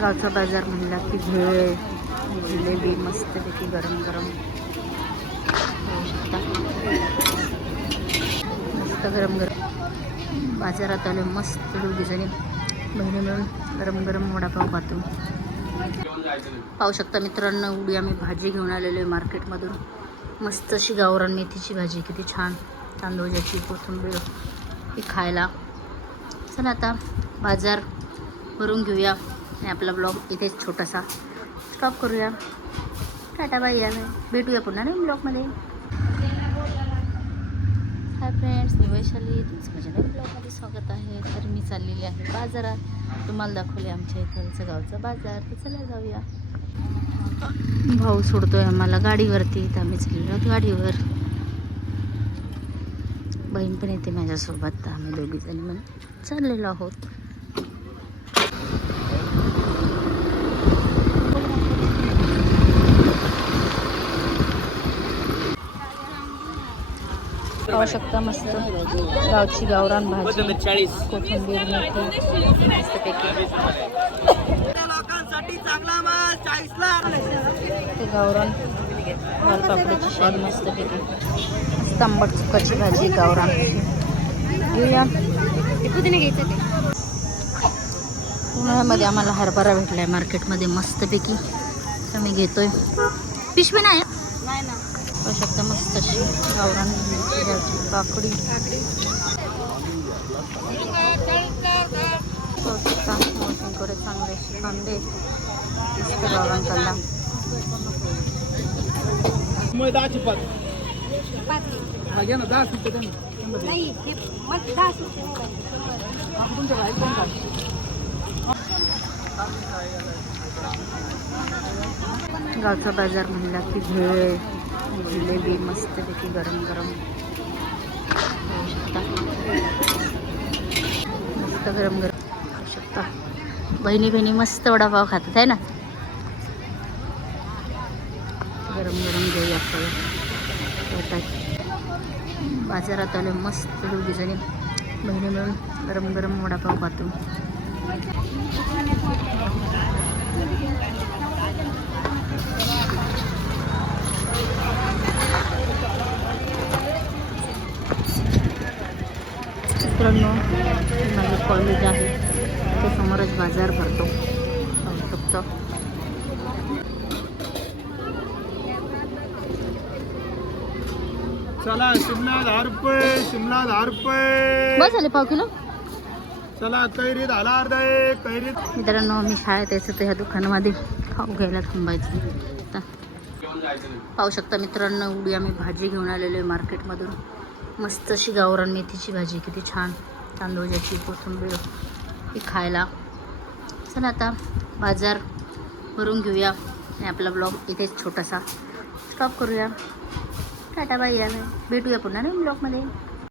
गावचा बाजार म्हणला की भेळ जिलेबी मस्तपैकी गरम गरम खाऊ शकता. मस्त गरम गरम बाजारात आले मस्त दोघीजणी बहिणी मिळून गरम गरम वडापाव खातो. पाहू शकता मित्रांनो, उडी आम्ही भाजी घेऊन आलेलो आहे मार्केटमधून. मस्त अशी गावरान मेथीची भाजी, किती छान तांदूळाची कोथिंबीर ही खायला. चला आता बाजार भरून घेऊया आणि आपला ब्लॉग इथेच छोटासा स्टॉप करूया. टाटा बाय, या भेटूया पुन्हा नाही ब्लॉगमध्ये. हाय फ्रेंड्स, मी वैशाली, तुमचं माझ्या नवीन ब्लॉगमध्ये स्वागत आहे. तर मी चाललेली आहे बाजारात. तुम्हाला दाखवले आमच्या इथलचं गावचा बाजार. तर चला जाऊया. भाऊ सोडतोय आम्हाला गाडीवरती, तर आम्ही चाललेलो आहोत गाडीवर. बहीण पण येते माझ्यासोबत, तर आम्ही दोघीजणी म्हणून चाललेलो आहोत. पाहू शकता मस्त गावची गावरान भाजी, कोथिंबीर मेथी मस्तपैकी. ते गावरान वालपापडीची शाही मस्तपैकी. मस्त आंबट चुकाची भाजी गावरान घेऊया. उन्हाळ्यामध्ये आम्हाला हरभरा भेटला आहे मार्केटमध्ये मस्तपैकी, तर मी घेतोय. पिशवी नाही पाहू शकता मस्त अशी गावरान भाजी काकडी. मोठे चांगले कांदे, मस्त गावरान कांदा. गावचा बाजार म्हणला की भेळ जिलेबी मस्तपैकी गरम गरम खाऊ शकता. मस्त गरम गरम खाऊ शकता. बहिणी बहिणी मस्त वडापाव खातात आहे ना. गरम गरम घेऊया बाजारात आले मस्त दोघीजणी बहिणी मिळून गरम गरम वडापाव खातो. मित्रांनो, माझं कॉलेज आहे, त्या समोरच बाजार भरतो. पाहू शकतो. चला शिमला 10 रुपये, शिमला 10 रुपये. बस झाले पाव किलो. चला कैरी 10 अर्धा एक कैरी. मित्रांनो, मी शाळेत यायचं तर ह्या दुकानामध्ये खाऊ घ्यायला थांबायचं. पाहू शकता मित्रांनो, उडी आम्ही भाजी घेऊन आलेलो आहे मार्केटमधून. मस्त अशी गावरान मेथीची भाजी, किती छान तांदूळाची कोथिंबीर ही खायला. चला आता बाजार भरून घेऊया आणि आपला ब्लॉग इथेच छोटासा स्टॉप करूया. टाटा बाय, या भेटूया पुन्हा नाही ब्लॉगमध्ये.